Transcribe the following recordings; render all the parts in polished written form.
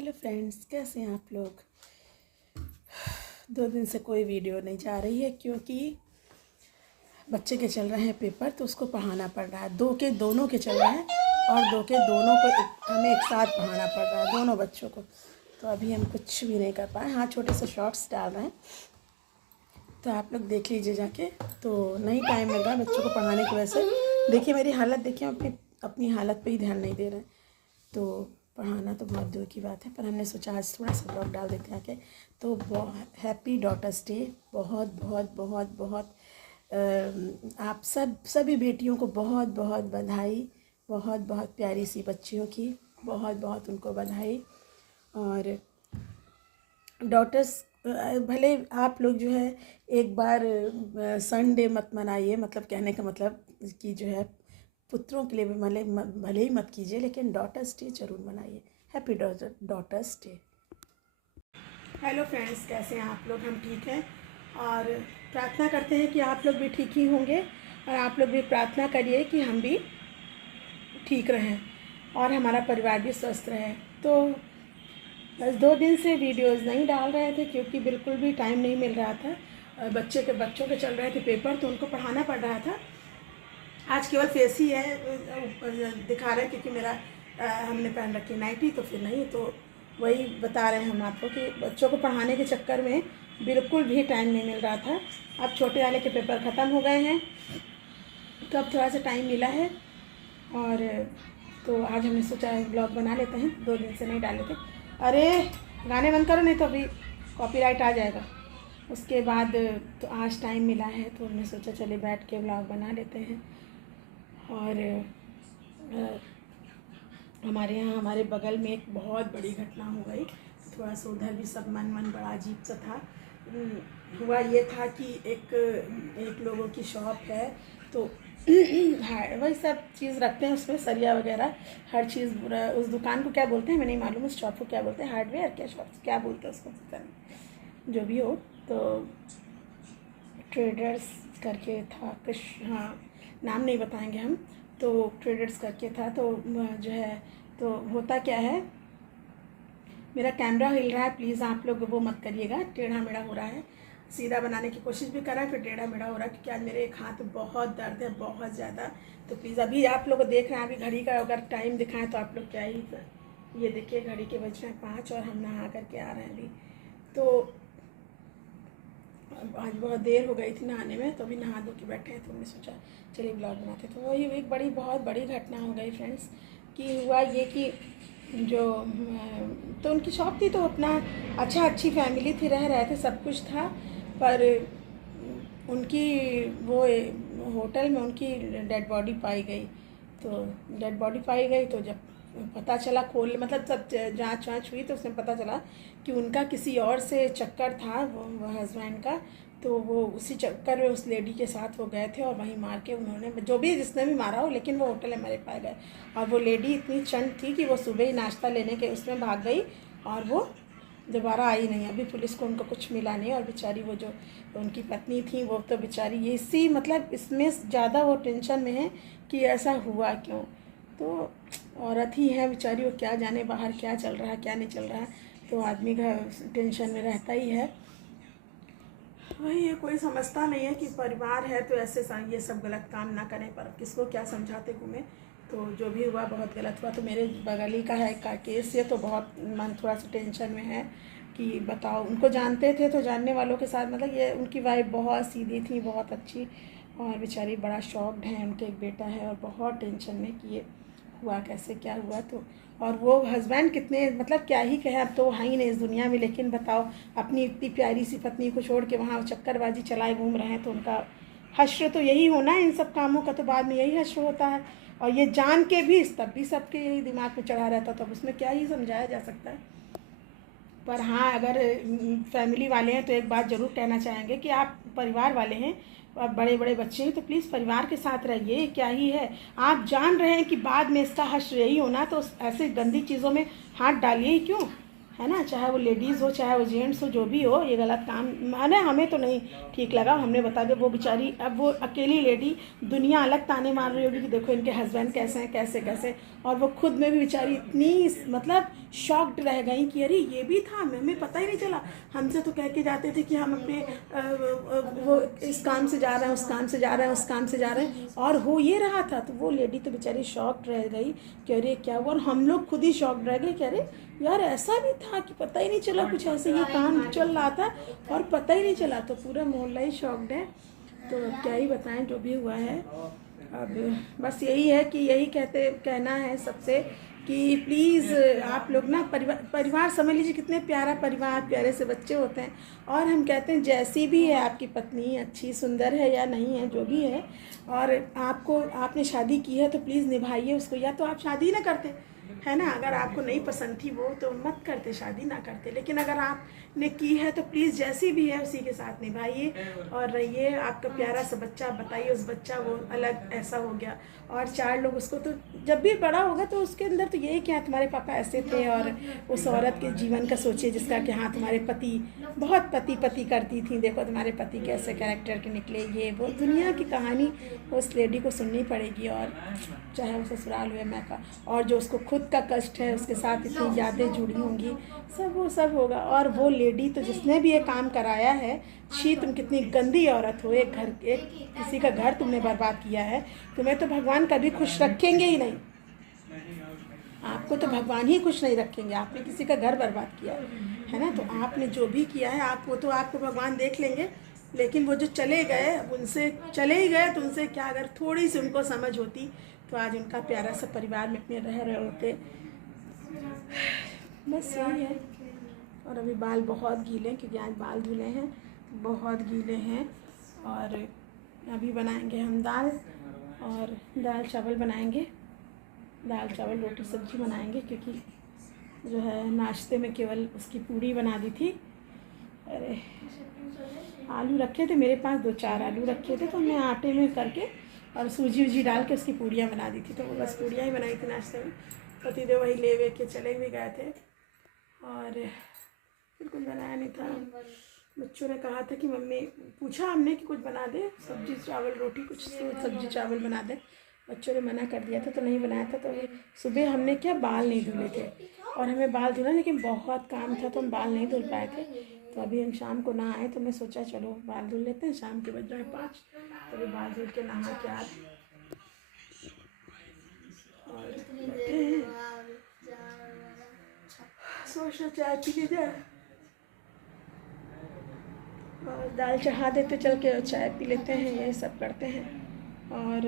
Hello friends, कैसे हैं आप लोग। 2 दिन से कोई वीडियो नहीं जा रही है क्योंकि बच्चे के चल रहे हैं पेपर, तो उसको पढ़ाना पड़ रहा है। दोनों के चल रहे हैं और दोनों को हमें एक साथ पढ़ाना पड़ रहा है, दोनों बच्चों को। तो अभी हम कुछ भी नहीं कर पाए। हाँ, छोटे से शॉर्ट्स डाल रहे हैं, तो आप लोग देख लीजिए जाके। तो नहीं टाइम मिल रहा बच्चों को पढ़ाने की वजह से। देखिए मेरी हालत, देखिए हम अपनी हालत पे ही ध्यान नहीं दे रहे हैं। तो पढ़ाना तो बहुत दूर की बात है, पर हमने सोचा आज थोड़ा सा ब्लॉग डाल देते हैं आके। तो हैप्पी डॉटर्स डे। बहुत बहुत बहुत बहुत आप सभी बेटियों को बहुत बहुत बधाई। बहुत बहुत प्यारी सी बच्चियों की बहुत बहुत उनको बधाई। और डॉटर्स भले आप लोग जो है एक बार संडे मत मनाइए, मतलब कहने का मतलब कि जो है पुत्रों के लिए भी भले ही मत कीजिए, लेकिन डॉटर्स डे ज़रूर मनाइए। Happy daughters day. Hello friends, कैसे हैं आप लोग। हम ठीक हैं और प्रार्थना करते हैं कि आप लोग भी ठीक ही होंगे। और आप लोग भी प्रार्थना करिए कि हम भी ठीक रहें और हमारा परिवार भी स्वस्थ रहे। तो बस 2 दिन से वीडियोस नहीं डाल रहे थे क्योंकि बिल्कुल भी टाइम नहीं मिल रहा था। बच्चों के चल रहे थे पेपर, तो उनको पढ़ाना पड़ रहा था। आज केवल फेस ही है दिखा रहे हैं क्योंकि मेरा हमने पहन रखी नाइटी, तो फिर नहीं। तो वही बता रहे हैं हम आपको कि बच्चों को पढ़ाने के चक्कर में बिल्कुल भी टाइम नहीं मिल रहा था। अब छोटे वाले के पेपर ख़त्म हो गए हैं, तो अब थोड़ा सा टाइम मिला है। और तो आज हमने सोचा ब्लॉग बना लेते हैं, 2 दिन से नहीं डाले थे। अरे गाने बंद करो, नहीं तो अभी कॉपीराइट आ जाएगा। उसके बाद तो आज टाइम मिला है, तो हमने सोचा चले बैठ के ब्लॉग बना लेते हैं। और हमारे यहाँ हमारे बगल में एक बहुत बड़ी घटना हो गई। थोड़ा सा उधर भी सब मन बड़ा अजीब सा था। हुआ ये था कि एक लोगों की शॉप है, तो वही सब चीज़ रखते हैं उसमें, सरिया वगैरह हर चीज़। उस दुकान को क्या बोलते हैं हमें नहीं मालूम, उस शॉप को क्या बोलते हैं, हार्डवेयर क्या शॉप क्या बोलते हैं उसको, पता नहीं, जो भी हो। तो ट्रेडर्स करके था कुछ, हाँ नाम नहीं बताएंगे हम। तो ट्रेडर्स करके था, तो जो है तो होता क्या है, मेरा कैमरा हिल रहा है, प्लीज़ आप लोग वो मत करिएगा। टेढ़ा मेढ़ा हो रहा है, सीधा बनाने की कोशिश भी कर रहा है, फिर टेढ़ा मेढ़ा हो रहा है क्योंकि आज मेरे एक हाथ बहुत दर्द है, बहुत ज़्यादा। तो प्लीज़ अभी आप लोग देख रहे हैं, अभी घड़ी का अगर टाइम दिखाएं तो आप लोग क्या ही, ये देखिए घड़ी के बज रहे हैं 5 और हम नहा करके आ रहे हैं अभी। तो आज बहुत देर हो गई थी नहाने में, तो अभी नहा धो के बैठे हैं, तो हमने सोचा चलिए ब्लॉग बनाते। तो वही एक बहुत बड़ी घटना हो गई फ्रेंड्स। कि हुआ ये कि जो तो उनकी शॉप थी, तो अपना अच्छी फैमिली थी, रह रहे थे, सब कुछ था। पर उनकी वो होटल में उनकी डेड बॉडी पाई गई। तो डेड बॉडी पाई गई, तो जब पता चला मतलब सब जांच वाँच हुई, तो उसमें पता चला कि उनका किसी और से चक्कर था, वो हस्बैंड का। तो वो उसी चक्कर में उस लेडी के साथ वो गए थे और वहीं मार के उन्होंने, जो भी जिसने भी मारा हो, लेकिन वो होटल में मरे पाए गए। और वो लेडी इतनी चंड थी कि वो सुबह ही नाश्ता लेने के उसमें भाग गई और वो दोबारा आई नहीं। अभी पुलिस को उनको कुछ मिला नहीं। और बेचारी वो जो उनकी पत्नी थी, वो तो बेचारी ये इसी मतलब इसमें ज़्यादा वो टेंशन में है कि ऐसा हुआ क्यों। तो औरत ही है बेचारी, वो क्या जाने बाहर क्या चल रहा है क्या नहीं चल रहा है, तो आदमी का टेंशन में रहता ही है। वही है, कोई समझता नहीं है कि परिवार है तो ऐसे ये सब गलत काम ना करें, पर किसको क्या समझाते घूमें। तो जो भी हुआ बहुत गलत हुआ। तो मेरे बगल ही का है का केस, ये तो बहुत मन थोड़ा सा टेंशन में है कि बताओ, उनको जानते थे तो जानने वालों के साथ, मतलब ये उनकी वाइफ बहुत सीधी थी, बहुत अच्छी, और बेचारी बड़ा शॉक्ड है। उनके एक बेटा है और बहुत टेंशन में कि ये हुआ कैसे, क्या हुआ। तो और वो हस्बैंड कितने, मतलब क्या ही कहें, अब तो है ही नहीं इस दुनिया में, लेकिन बताओ अपनी इतनी प्यारी सी पत्नी को छोड़ के वहाँ चक्करबाजी चलाए घूम रहे हैं। तो उनका हश्र तो यही होना है इन सब कामों का, तो बाद में यही हश्र होता है। और ये जान के भी तब भी सबके यही दिमाग में चढ़ा रहता, तब उसमें क्या ही समझाया जा सकता है। पर हाँ, अगर फैमिली वाले हैं तो एक बात ज़रूर कहना चाहेंगे कि आप परिवार वाले हैं, आप बड़े बड़े बच्चे हैं, तो प्लीज़ परिवार के साथ रहिए। क्या ही है, आप जान रहे हैं कि बाद में इसका हश्र यही होना, तो ऐसे गंदी चीज़ों में हाथ डालिए ही क्यों, है ना। चाहे वो लेडीज़ हो चाहे वो जेंट्स हो, जो भी हो, ये गलत काम माने हमें तो नहीं ठीक लगा। हमने बता दिया, वो बेचारी, अब वो अकेली लेडी, दुनिया अलग ताने मार रही होगी कि देखो इनके हस्बैंड कैसे हैं, कैसे कैसे। और वो खुद में भी बेचारी इतनी मतलब शॉक्ड रह गई कि अरे ये भी था, हमें पता ही नहीं चला। हमसे तो कह के जाते थे कि हम अपने वो इस काम से जा रहे हैं, उस काम से जा रहे हैं, उस काम से जा रहे हैं, और हो ये रहा था। तो वो लेडी तो बेचारी शॉक्ड रह गई कि अरे क्या हुआ, और हम लोग खुद ही शॉक्ड रह गए कि अरे यार ऐसा भी था कि पता ही नहीं चला, कुछ ऐसे ये काम चल रहा था और पता ही नहीं चला। तो पूरा मोहल्ला ही शॉक्ड है। तो अब क्या ही बताएं, जो भी हुआ है। अब बस यही है कि यही कहना है सबसे कि प्लीज़ आप लोग ना परिवार समझ लीजिए, कितने प्यारा परिवार, प्यारे से बच्चे होते हैं। और हम कहते हैं जैसी भी है आपकी पत्नी, अच्छी सुंदर है या नहीं है, जो भी है, और आपने शादी की है तो प्लीज़ निभाइए उसको। या तो आप शादी ना करते, है ना, अगर आपको नहीं पसंद थी वो तो मत करते, शादी ना करते। लेकिन अगर आपने की है तो प्लीज़ जैसी भी है उसी के साथ निभाइए और रहिए। आपका प्यारा सा बच्चा, बताइए उस बच्चा वो अलग ऐसा हो गया और 4 लोग उसको, तो जब भी बड़ा होगा तो उसके अंदर तो यही क्या तुम्हारे पापा ऐसे थे, और उस औरत के जीवन का सोचिए जिसका कि हाँ तुम्हारे पति बहुत पति करती थी, देखो तुम्हारे पति कैसे कैरेक्टर के निकले, ये वो दुनिया की कहानी उस लेडी को सुननी पड़ेगी। और चाहे वो ससुराल हुए मैं का, और जो उसको खुद का कष्ट है, उसके साथ इतनी यादें जुड़ी होंगी, सब होगा। और वो लेडी तो जिसने भी ये काम कराया है, छी तुम कितनी गंदी औरत हो, एक किसी का घर तुमने बर्बाद किया है। तुम्हें तो भगवान कभी खुश रखेंगे ही नहीं, आपको तो भगवान ही खुश नहीं रखेंगे, आपने किसी का घर बर्बाद किया है ना। तो आपने जो भी किया है आप, वो तो आपको भगवान देख लेंगे। लेकिन वो जो चले गए, उनसे चले ही गए तो उनसे क्या, अगर थोड़ी सी उनको समझ होती तो आज उनका प्यारा सा परिवार में अपने रह रहे होते। बस यही है। और अभी बाल बहुत गीले हैं क्योंकि आज बाल धुले हैं, बहुत गीले हैं। और अभी बनाएंगे हम दाल, और दाल चावल बनाएंगे, दाल चावल रोटी सब्जी बनाएंगे, क्योंकि जो है नाश्ते में केवल उसकी पूड़ी बना दी थी। अरे आलू रखे थे मेरे पास, 2-4 आलू रखे थे, तो हमने आटे में करके और सूजी वूजी डाल के उसकी पूड़ियाँ बना दी थी। तो वो बस पूड़ियाँ ही बनाई थी नाश्ते में। पतिदेव वही ले के चले भी गए थे और फिर कुछ बनाया नहीं था। बच्चों ने कहा था कि मम्मी, पूछा हमने कि कुछ बना दे, सब्जी चावल रोटी, कुछ सब्जी चावल बना दे। बच्चों ने मना कर दिया था तो नहीं बनाया था। तो सुबह हमने क्या, बाल नहीं धुले थे, और हमें बाल धुला, लेकिन बहुत काम था तो हम बाल नहीं धुल पाए थे। तो अभी हम शाम को नहा आए तो मैं सोचा चलो बाल धुल लेते हैं, शाम के बज रहे 5, तो अभी बाल धुल के नहा के आ और बैठे हैं, सोचना चाय पी ली जाए और दाल चढ़ा देते, चल के चाय पी लेते हैं, ये सब करते हैं। और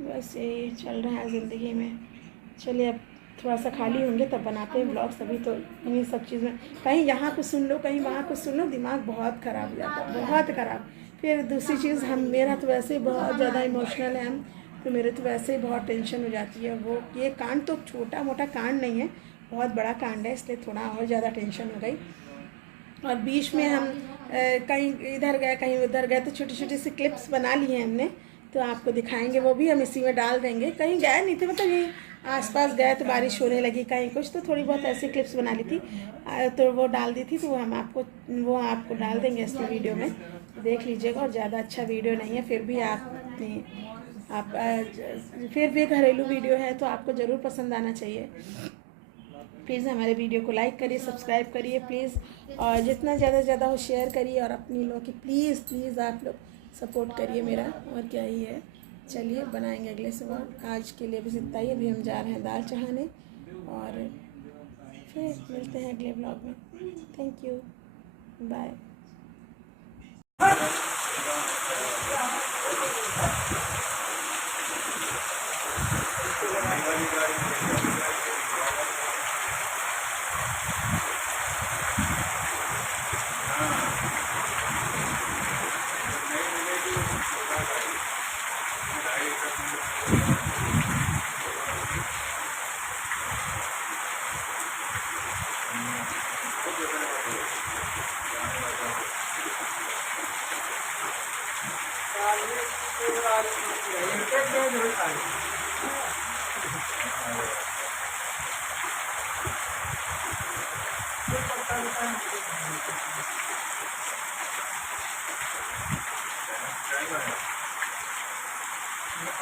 बस यही चल रहा है ज़िंदगी में। चलिए अब थोड़ा सा खाली होंगे तब बनाते हैं ब्लॉग्स। अभी तो इन्हीं सब चीज़ में, कहीं यहाँ कुछ सुन लो, कहीं वहाँ कुछ सुन लो, दिमाग बहुत ख़राब हो जाता है, बहुत ख़राब। फिर दूसरी चीज़, मेरा तो वैसे ही बहुत ज़्यादा इमोशनल है हम, तो मेरे तो वैसे ही बहुत टेंशन हो जाती है। वो ये कांड तो छोटा मोटा कांड नहीं है, बहुत बड़ा कांड है, इसलिए थोड़ा और ज़्यादा टेंशन हो गई। और बीच में हम कहीं इधर गए कहीं उधर गए, तो छोटी छोटी सी क्लिप्स बना ली हैं हमने, तो आपको दिखाएंगे, वो भी हम इसी में डाल देंगे। कहीं गए नहीं थे, मतलब यही आसपास गए तो बारिश होने लगी कहीं कुछ, तो थोड़ी बहुत ऐसी क्लिप्स बना ली थी, तो वो डाल दी थी। तो वो आपको डाल देंगे इसमें वीडियो में, देख लीजिएगा। और ज़्यादा अच्छा वीडियो नहीं है, फिर भी फिर भी घरेलू वीडियो है तो आपको ज़रूर पसंद आना चाहिए। प्लीज़ हमारे वीडियो को लाइक करिए, सब्सक्राइब करिए प्लीज़, और जितना ज़्यादा से ज़्यादा हो शेयर करिए, और अपनी लोग की प्लीज़ आप लोग सपोर्ट करिए मेरा। और क्या ही है, चलिए बनाएंगे अगले सुबह। आज के लिए बस इतना ही। अभी हम जा रहे हैं दाल चढ़ाने, और फिर मिलते हैं अगले ब्लॉग में। Thank you, bye.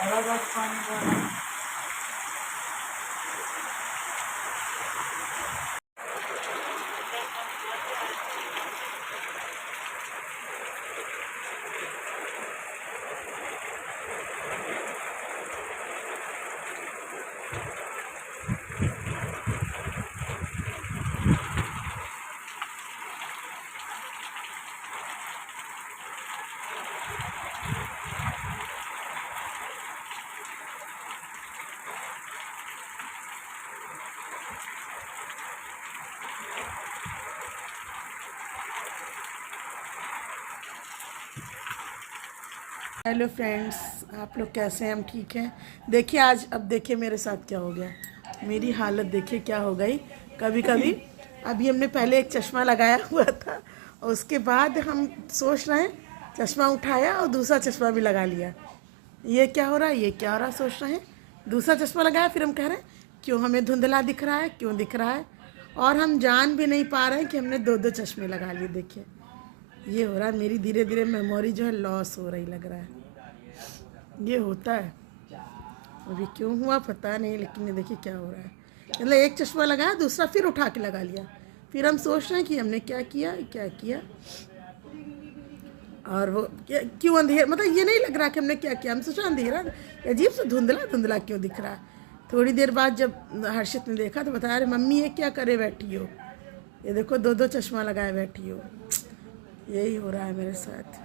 अलग पानी हेलो फ्रेंड्स, आप लोग कैसे हैं? हम ठीक हैं। देखिए आज, अब देखिए मेरे साथ क्या हो गया। मेरी हालत देखिए क्या हो गई। कभी कभी अभी हमने पहले एक चश्मा लगाया हुआ था और उसके बाद हम सोच रहे हैं, चश्मा उठाया और दूसरा चश्मा भी लगा लिया। ये क्या हो रहा है, ये क्या हो रहा है, सोच रहे हैं। दूसरा चश्मा लगाया, फिर हम कह रहे हैं क्यों हमें धुंधला दिख रहा है, क्यों दिख रहा है। और हम जान भी नहीं पा रहे हैं कि हमने दो दो चश्मे लगा लिए। देखिए ये हो रहा है। मेरी धीरे धीरे मेमोरी जो है लॉस हो रही लग रहा है। ये होता है, अभी क्यों हुआ पता नहीं, लेकिन ये देखिए क्या हो रहा है। मतलब एक चश्मा लगाया, दूसरा फिर उठा के लगा लिया। फिर हम सोच रहे हैं कि हमने क्या किया, क्या किया। और वो क्यों अंधेरा, मतलब ये नहीं लग रहा कि हमने क्या किया। हम सोचा अंधेरा, अजीब सा धुंधला धुंधला क्यों दिख रहा है। थोड़ी देर बाद जब हर्षित ने देखा तो बताया, अरे मम्मी ये क्या करे बैठी हो, ये देखो दो दो चश्मा लगाए बैठी हो। यही हो रहा है मेरे साथ।